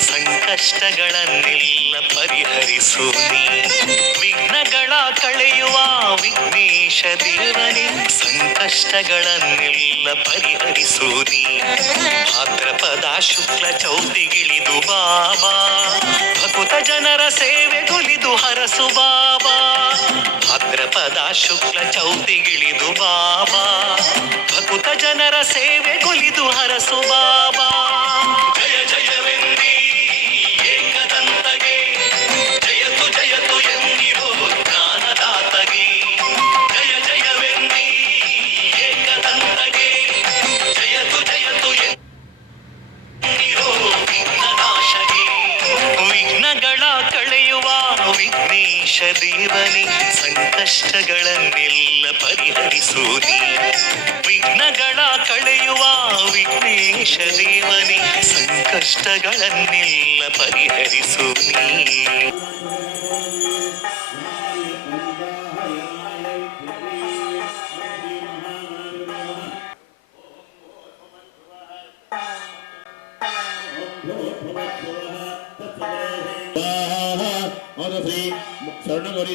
ಸಂಕಷ್ಟಗಳನ್ನೆಲ್ಲ ಪರಿಹರಿಸು ವಿಘ್ನಗಳ ಕಳೆಯುವ ವಿಘ್ನೇಶ ದೇವನಿ, ಸಂಕಷ್ಟಗಳನ್ನೆಲ್ಲ ಪರಿಹರಿಸು ಭಾದ್ರಪದ ಶುಕ್ಲ ಚೌತಿಗಿಳಿದು ಬಾಬಾ, ಭಕುತ ಜನರ ಸೇವೆಗೊಲಿದು ಹರಸು ಬಾಬಾ. ಭಾದ್ರಪದ ಶುಕ್ಲ ಚೌತಿಗಿಳಿದು ಬಾಬಾ, ಭಕುತ ಜನರ ಸೇವೆಗೊಲಿದು ಹರಸು ಬಾಬಾ. ಸಂಕಷ್ಟಗಳನ್ನೆಲ್ಲ ಪರಿಹರಿಸು ವಿಘ್ನಗಳ ಕಳೆಯುವ ವಿಘ್ನೇಶ ದೇವನೇ ಸಂಕಷ್ಟಗಳನ್ನೆಲ್ಲ ಪರಿಹರಿಸು ನೀ ಸ್ವರ್ಣಗೌರಿ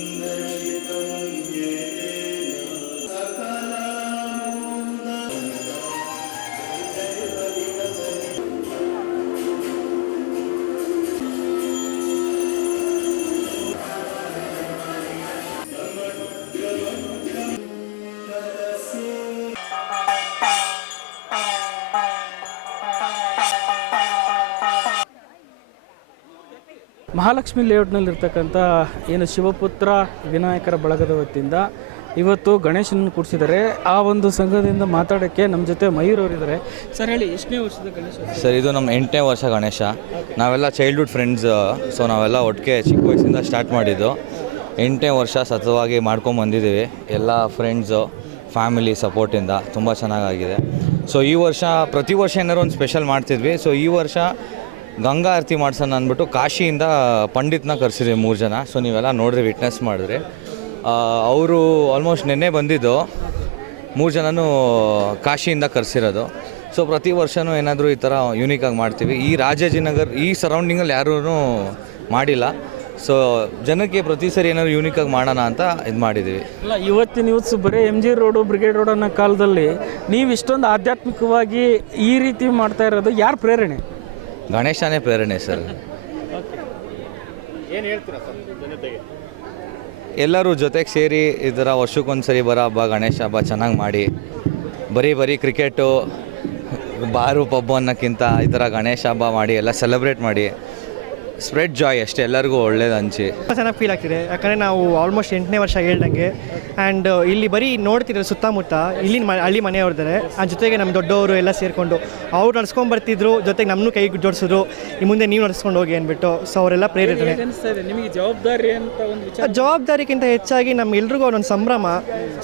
ಮಹಾಲಕ್ಷ್ಮಿ ಲೇಔಟ್ನಲ್ಲಿರ್ತಕ್ಕಂಥ ಏನು ಶಿವಪುತ್ರ ವಿನಾಯಕರ ಬಳಗದ ವತಿಯಿಂದ ಇವತ್ತು ಗಣೇಶನ ಕೂಡಿಸಿದ್ದಾರೆ ಆ ಒಂದು ಸಂಘದಿಂದ ಮಾತಾಡೋಕ್ಕೆ ನಮ್ಮ ಜೊತೆ ಮಯೂರ್ ಅವರಿದ್ದಾರೆ ಸರ್, ಹೇಳಿ, ಎಷ್ಟನೇ ವರ್ಷದ ಗಣೇಶ? ಸರ್, ಇದು ನಮ್ಮ ಎಂಟನೇ ವರ್ಷ ಗಣೇಶ. ನಾವೆಲ್ಲ ಚೈಲ್ಡ್ಹುಡ್ ಫ್ರೆಂಡ್ಸ್ ಸೊ ನಾವೆಲ್ಲ ಒಟ್ಟಿಗೆ ಚಿಕ್ಕ ವಯಸ್ಸಿಂದ ಸ್ಟಾರ್ಟ್ ಮಾಡಿದ್ದು. ಎಂಟನೇ ವರ್ಷ ಸತತವಾಗಿ ಮಾಡ್ಕೊಂಡು ಬಂದಿದ್ದೀವಿ. ಎಲ್ಲ ಫ್ರೆಂಡ್ಸು ಫ್ಯಾಮಿಲಿ ಸಪೋರ್ಟಿಂದ ತುಂಬ ಚೆನ್ನಾಗಾಗಿದೆ. ಸೊ ಈ ವರ್ಷ, ಪ್ರತಿ ವರ್ಷ ಏನಾದ್ರು ಒಂದು ಸ್ಪೆಷಲ್ ಮಾಡ್ತಿದ್ವಿ. ಸೊ ಈ ವರ್ಷ ಗಂಗಾ ಆರತಿ ಮಾಡ್ಸೋಣ ಅಂದ್ಬಿಟ್ಟು ಕಾಶಿಯಿಂದ ಪಂಡಿತ್ನ ಕರೆಸಿದ್ವಿ ಮೂರು ಜನ. ಸೊ ನೀವೆಲ್ಲ ನೋಡಿರಿ ವಿಟ್ನೆಸ್ ಮಾಡಿದ್ರಿ. ಅವರು ಆಲ್ಮೋಸ್ಟ್ ನಿನ್ನೆ ಬಂದಿದ್ದು. ಮೂರು ಜನನೂ ಕಾಶಿಯಿಂದ ಕರೆಸಿರೋದು. ಸೊ ಪ್ರತಿ ವರ್ಷವೂ ಏನಾದರೂ ಈ ಥರ ಯೂನಿಕಾಗಿ ಮಾಡ್ತೀವಿ. ಈ ರಾಜಾಜಿನಗರ್, ಈ ಸರೌಂಡಿಂಗಲ್ಲಿ ಯಾರೂ ಮಾಡಿಲ್ಲ. ಸೊ ಜನಕ್ಕೆ ಪ್ರತಿ ಸರಿ ಏನಾದ್ರು ಯೂನಿಕಾಗಿ ಮಾಡೋಣ ಅಂತ ಇದು ಮಾಡಿದ್ದೀವಿ ಅಲ್ಲ, ಇವತ್ತಿನ ಇವತ್ತು ಬರೀ M G road brigade road ಅನ್ನೋ ಕಾಲದಲ್ಲಿ ನೀವು ಇಷ್ಟೊಂದು ಆಧ್ಯಾತ್ಮಿಕವಾಗಿ ಈ ರೀತಿ ಮಾಡ್ತಾ ಇರೋದು ಯಾರು ಪ್ರೇರಣೆ? ಗಣೇಶನೇ ಪ್ರೇರಣೆ ಸರ್. ಎಲ್ಲರೂ ಜೊತೆಗೆ ಸೇರಿ ಈ ಥರ ವರ್ಷಕ್ಕೊಂದ್ಸರಿ ಬರೋ ಹಬ್ಬ ಗಣೇಶ ಹಬ್ಬ ಚೆನ್ನಾಗಿ ಮಾಡಿ ಬರೀ ಬರೀ ಕ್ರಿಕೆಟು ಬಾರು ಪಬ್ಬು ಅನ್ನೋಕ್ಕಿಂತ ಈ ಥರ ಗಣೇಶ ಹಬ್ಬ ಮಾಡಿ ಎಲ್ಲ ಸೆಲೆಬ್ರೇಟ್ ಮಾಡಿ ಸ್ಪ್ರೆಡ್ ಜಾಯ್ ಅಷ್ಟೇ ಎಲ್ಲರಿಗೂ ಒಳ್ಳೇದು ಹಂಚಿ ತುಂಬ ಚೆನ್ನಾಗಿ ಫೀಲ್ ಆಗ್ತಿದೆ. ಯಾಕಂದರೆ ನಾವು ಆಲ್ಮೋಸ್ಟ್ ಎಂಟನೇ ವರ್ಷ ಹೇಳ್ದಂಗೆ ಆ್ಯಂಡ್ ಇಲ್ಲಿ ಬರೀ ನೋಡ್ತಿದ್ರು ಸುತ್ತಮುತ್ತ ಇಲ್ಲಿನ ಮ ಹಳ್ಳಿ ಮನೆಯವ್ರದ್ದಾರೆ ಆ ಜೊತೆಗೆ ನಮ್ಮ ದೊಡ್ಡವರು ಎಲ್ಲ ಸೇರಿಕೊಂಡು ಅವ್ರು ನಡ್ಸ್ಕೊಂಡು ಬರ್ತಿದ್ರು ಜೊತೆಗೆ ನಮ್ಮನ್ನು ಕೈ ಜೋಡಿಸಿದ್ರು ಈ ಮುಂದೆ ನೀವು ನಡ್ಸ್ಕೊಂಡು ಹೋಗಿ ಅಂದ್ಬಿಟ್ಟು ಸೊ ಅವರೆಲ್ಲ ಪ್ರೇರಿತ ಜವಾಬ್ದಾರಿ ಅಂತ ಒಂದು ವಿಚಾರ ಜವಾಬ್ದಾರಿಗಿಂತ ಹೆಚ್ಚಾಗಿ ನಮ್ಮ ಎಲ್ರಿಗೂ ಒಂದೊಂದು ಸಂಭ್ರಮ.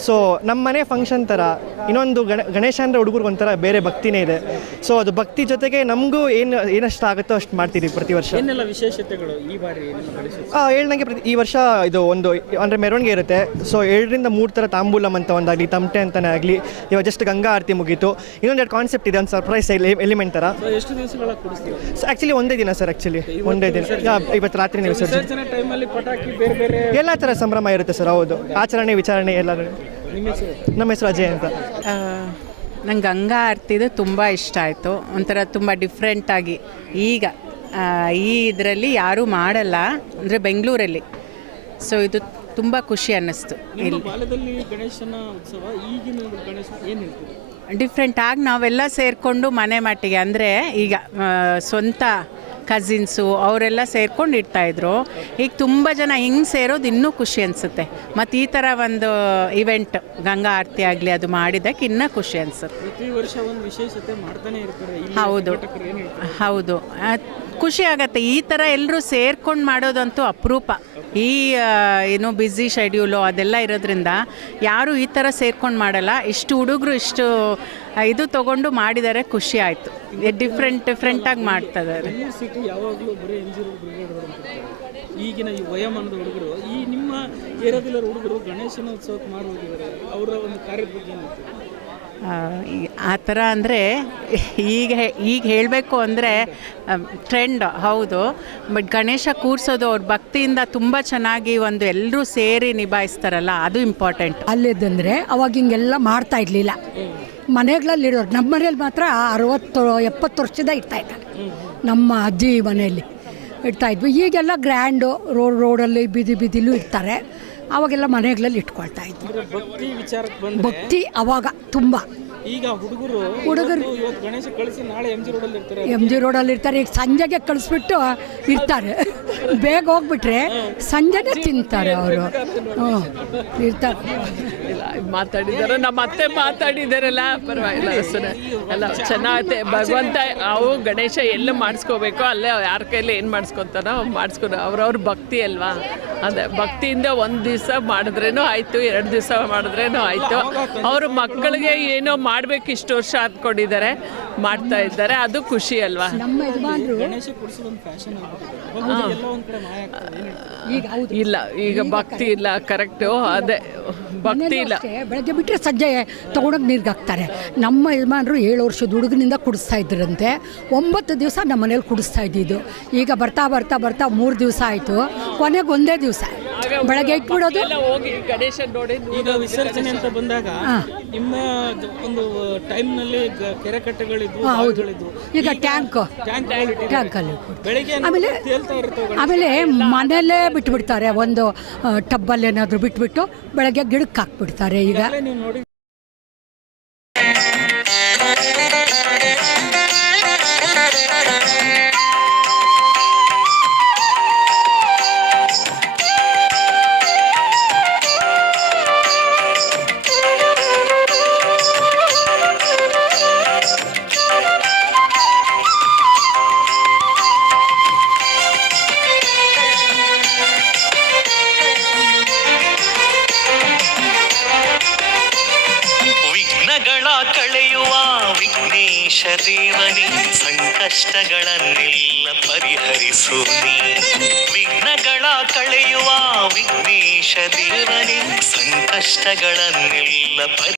ಸೊ ನಮ್ಮ ಮನೆ ಫಂಕ್ಷನ್ ಥರ ಇನ್ನೊಂದು ಗಣ ಗಣೇಶ ಅಂದರೆ ಹುಡುಗರಿಗೆ ಒಂಥರ ಬೇರೆ ಭಕ್ತಿನೇ ಇದೆ. ಸೊ ಅದು ಭಕ್ತಿ ಜೊತೆಗೆ ನಮಗೂ ಏನು ಏನಷ್ಟು ಆಗುತ್ತೋ ಅಷ್ಟು ಮಾಡ್ತೀವಿ ಪ್ರತಿ ವರ್ಷ. ಏನೆಲ್ಲ ವಿಶೇಷತೆಗಳು ಈ ಬಾರಿ ನಿಮ್ಮ ಗಣೇಶ ಆ, ಹೇಳ್ದಂಗೆ ಪ್ರತಿ ಈ ವರ್ಷ ಇದು ಒಂದು ಅಂದರೆ ಮೆರವಣಿಗೆ ಇರುತ್ತೆ. ಸೊ ಏಳರಿಂದ ಮೂರು ಥರ ತಾಂಬೂಲಂ ಅಂತ ಒಂದಾಗಲಿ ತಮಟೆ ಅಂತಲೇ ಆಗಲಿ ಇವಾಗ ಜಸ್ಟ್ ಗಂಗಾ ಆರತಿ ಮುಗೀತು. ಇನ್ನೊಂದೆರಡು ಕಾನ್ಸೆಪ್ಟ್ ಇದೆ ಒಂದು ಸರ್ಪ್ರೈಸ್ ಎಲಿಮೆಂಟ್ ಥರ. ಎಷ್ಟು ದಿವಸಗಳ ಆ್ಯಕ್ಚುಲಿ ಒಂದೇ ದಿನ ಸರ್ ಆ್ಯಕ್ಚುಲಿ ಒಂದೇ ದಿನ. ಇವತ್ತು ರಾತ್ರಿ ನೀವು ಸರ್ ವಿಸರ್ಜನೆ ಪಟಾಕಿ ಬೇರೆ ಬೇರೆ ಎಲ್ಲ ಥರ ಸಂಭ್ರಮ ಇರುತ್ತೆ ಸರ್ ಹೌದು. ಆಚರಣೆ ವಿಚಾರಣೆ ಎಲ್ಲ ನಿಮ್ಮ ಹೆಸರು? ನಮ್ಮ ಹೆಸರು ಅಜಯ್ ಅಂತ. ನಂಗೆ ಗಂಗಾ ಆರತಿದು ತುಂಬ ಇಷ್ಟ ಆಯಿತು. ಒಂಥರ ತುಂಬ ಡಿಫ್ರೆಂಟಾಗಿ ಈಗ ಈ ಇದರಲ್ಲಿ ಯಾರೂ ಮಾಡಲ್ಲ ಅಂದರೆ ಬೆಂಗಳೂರಲ್ಲಿ. ಸೊ ಇದು ತುಂಬ ಖುಷಿ ಅನ್ನಿಸ್ತು. ಇಲ್ಲಿ ಬಾಲ್ಯದಲ್ಲಿ ಗಣೇಶನ ಉತ್ಸವ ಈಗಿನ ಗಣೇಶ ಏನು ಹೇಳ್ತೀವಿ ಡಿಫ್ರೆಂಟ್ ಆಗಿ ನಾವೆಲ್ಲ ಸೇರಿಕೊಂಡು ಮನೆ ಮಟ್ಟಿಗೆ ಅಂದರೆ ಈಗ ಸ್ವಂತ ಕಸಿನ್ಸು ಅವರೆಲ್ಲ ಸೇರ್ಕೊಂಡು ಇಡ್ತಾಯಿದ್ರು ಈಗ ತುಂಬ ಜನ ಹಿಂಗೆ ಸೇರೋದು ಇನ್ನೂ ಖುಷಿ ಅನಿಸುತ್ತೆ. ಮತ್ತು ಈ ಥರ ಒಂದು ಇವೆಂಟ್ ಗಂಗಾ ಆರತಿ ಆಗಲಿ ಅದು ಮಾಡಿದ್ದಕ್ಕೆ ಇನ್ನೂ ಖುಷಿ ಅನಿಸುತ್ತೆ. ಪ್ರತಿ ವರ್ಷ ಒಂದು ವಿಶೇಷತೆ ಮಾಡ್ತಾನೆ ಇರ್ತಾರೆ. ಹೌದು. ಹೌದು. ಖುಷಿ ಆಗತ್ತೆ. ಈ ಥರ ಎಲ್ಲರೂ ಸೇರ್ಕೊಂಡು ಮಾಡೋದಂತೂ ಅಪರೂಪ. ಈ ಏನು ಬ್ಯುಸಿ ಶೆಡ್ಯೂಲು ಅದೆಲ್ಲ ಇರೋದ್ರಿಂದ ಯಾರು ಈ ಥರ ಸೇರ್ಕೊಂಡು ಮಾಡಲ್ಲ. ಇಷ್ಟು ಹುಡುಗರು ಇಷ್ಟು ಇದು ತಗೊಂಡು ಮಾಡಿದರೆ ಖುಷಿ ಆಯಿತು. ಡಿಫ್ರೆಂಟ್ ಡಿಫ್ರೆಂಟಾಗಿ ಮಾಡ್ತಾ ಇದ್ದಾರೆ ಯಾವಾಗಲೂ ಬರೀ ಈಗಿನ ಈ ವಯೋಮಾನದ ಹುಡುಗರು ಈ ನಿಮ್ಮ ಏರಿಯಾದಲ್ಲಿರೋ ಹುಡುಗರು ಗಣೇಶನ ಉತ್ಸವಕ್ಕೆ ಹೋಗಿದ್ದಾರೆ ಅವರ ಒಂದು ಕಾರ್ಯದ ಬಗ್ಗೆ ಆ, ಥರ ಅಂದರೆ ಈಗ ಹೇ- ಈಗ ಹೇಳಬೇಕು ಅಂದರೆ ಟ್ರೆಂಡ್ ಹೌದು. ಬಟ್ ಗಣೇಶ ಕೂರಿಸೋದು ಅವ್ರ ಭಕ್ತಿಯಿಂದ ತುಂಬ ಚೆನ್ನಾಗಿ ಒಂದು ಎಲ್ಲರೂ ಸೇರಿ ನಿಭಾಯಿಸ್ತಾರಲ್ಲ ಅದು ಇಂಪಾರ್ಟೆಂಟ್ ಅಲ್ಲಿದ್ದಂದರೆ ಅವಾಗ ಹಿಂಗೆಲ್ಲ ಮಾಡ್ತಾ ಇರಲಿಲ್ಲ. ಮನೆಗಳಲ್ಲಿರೋರು ನಮ್ಮ ಮನೇಲಿ ಮಾತ್ರ ಅರವತ್ತು ಎಪ್ಪತ್ತು ವರ್ಷದ ಇಡ್ತಾ ಇದ್ದಾರೆ ನಮ್ಮ ಅಜ್ಜಿ ಮನೆಯಲ್ಲಿ ಇಡ್ತಾ ಇದ್ವಿ. ಈಗೆಲ್ಲ ಗ್ರ್ಯಾಂಡು ರೋಡ್ ರೋಡಲ್ಲಿ ಬೀದಿ ಬೀದಿಲೂ ಇರ್ತಾರೆ. ಅವಾಗೆಲ್ಲ ಮನೆಗಳಲ್ಲಿ ಇಟ್ಕೊಳ್ತಾ ಇದ್ವಿ. ಭಕ್ತಿ ವಿಚಾರಕ್ಕೆ ಬಂದ್ರೆ ಭಕ್ತಿ ಅವಾಗ ತುಂಬ. ಈಗ ಹುಡುಗರು ಹುಡುಗರು. ಇವತ್ತು- ಗಣೇಶ ಕಳಿಸಿ ನಾಳೆ ಎಂ ಜಿ ರೋಡಲ್ಲಿ ಇರ್ತಾರೆ. ಎಂ ಜಿ ರೋಡಲ್ಲಿ ಇರ್ತಾರೆ. ಈಗ ಸಂಜೆಗೆ ಕಳಿಸ್ಬಿಟ್ಟು ಇರ್ತಾರೆ. ಬೇಗ ಹೋಗ್ಬಿಟ್ರೆ ಸಂಜೆಗೆ ತಿಂತಾರೆ ಅವರು. ಇರ್ತಾರೆ. ಇಲ್ಲ ಮಾತಾಡಿದ್ದಾರೆ ನಮ್ಮ ಅತ್ತೆ ಮಾತಾಡಿದಾರಲ್ಲ ಪರವಾಗಿಲ್ಲ ಸುಮ್ಮನೆ ಅಲ್ಲ ಚೆನ್ನಾಗತ್ತೆ ಭಗವಂತ ಅವು ಗಣೇಶ ಎಲ್ಲ ಮಾಡಿಸ್ಕೋಬೇಕು ಅಲ್ಲೇ ಯಾರ ಕೈಲಿ ಏನು ಮಾಡಿಸ್ಕೊತಾನೋ ಮಾಡಿಸ್ಕೊ ಅವ್ರವ್ರ ಭಕ್ತಿ ಅಲ್ವಾ? ಅದೇ ಭಕ್ತಿಯಿಂದ ಒಂದು ದಿವಸ ಮಾಡಿದ್ರೇನೂ ಆಯಿತು ಎರಡು ದಿವಸ ಮಾಡಿದ್ರೇನೂ ಆಯಿತು. ಅವ್ರ ಮಕ್ಕಳಿಗೆ ಏನೋ ಮಾಡ್ಬೇಕು ಇಷ್ಟು ವರ್ಷ ಅಂದ್ಕೊಂಡಿದ್ದಾರೆ ಮಾಡ್ತಾ ಇದ್ದಾರೆ. ಅದು ಖುಷಿ ಅಲ್ವಾ? ನಮ್ಮ ಯಜಮಾನ್ರು ಇಲ್ಲ ಈಗ ಭಕ್ತಿ ಇಲ್ಲ ಕರೆಕ್ಟು ಅದೇ ಭಕ್ತಿ ಇಲ್ಲ. ಬೆಳಗ್ಗೆ ಬಿಟ್ಟರೆ ಸಜ್ಜೆ ತೊಗೊಂಡೋಗಿ ನೀರಿಗೆ ಹಾಕ್ತಾರೆ. ನಮ್ಮ ಯಜಮಾನರು ಏಳು ವರ್ಷದ ಹುಡುಗನಿಂದ ಕುಡಿಸ್ತಾ ಇದ್ರಂತೆ. ಒಂಬತ್ತು ದಿವಸ ನಮ್ಮ ಮನೇಲಿ ಕುಡಿಸ್ತಾ ಇದ್ದಿದ್ದು. ಈಗ ಬರ್ತಾ ಬರ್ತಾ ಬರ್ತಾ ಮೂರು ದಿವಸ ಆಯಿತು. ಕೊನೆಗೆ ಒಂದೇ ದಿವಸ. ಬೆಳಗ್ಗೆ ಇಟ್ಬಿಡೋದು ಹೋಗಿ ಗಣೇಶ ನೋಡಿ ಈಗ ವಿಸರ್ಜನೆ ಅಂತ ಬಂದಾಗ ನಿಮ್ಮ ಒಂದು ಒಂದು ಟೈಮ್ನಲ್ಲಿ ಕೆರೆ ಕಟ್ಟೆಗಳಿದ್ವು ಹೌದು. ಈಗ ಟ್ಯಾಂಕ್. ಟ್ಯಾಂಕಲ್ಲಿ ಬೆಳಿಗ್ಗೆ ಆಮೇಲೆ ಆಮೇಲೆ ಮನೆಯಲ್ಲೇ ಬಿಟ್ಬಿಡ್ತಾರೆ ಒಂದು ಟಬ್ಬಲ್ಲಿ ಏನಾದರೂ ಬಿಟ್ಬಿಟ್ಟು ಬೆಳಗ್ಗೆ ಗಿಡಕ್ಕೆ ಹಾಕ್ಬಿಡ್ತಾರೆ ಈಗ. ನೀವು ಕಳೆಯುವ ವಿಘ್ನೇಶ ದೇವನಿ ಸಂಕಷ್ಟಗಳನ್ನೆಲ್ಲ ಪರಿಹರಿಸು ವಿಘ್ನಗಳ ಕಳೆಯುವ ವಿಘ್ನೇಶ ದೇವನಿ ಸಂಕಷ್ಟಗಳನ್ನೆಲ್ಲ ಪರಿ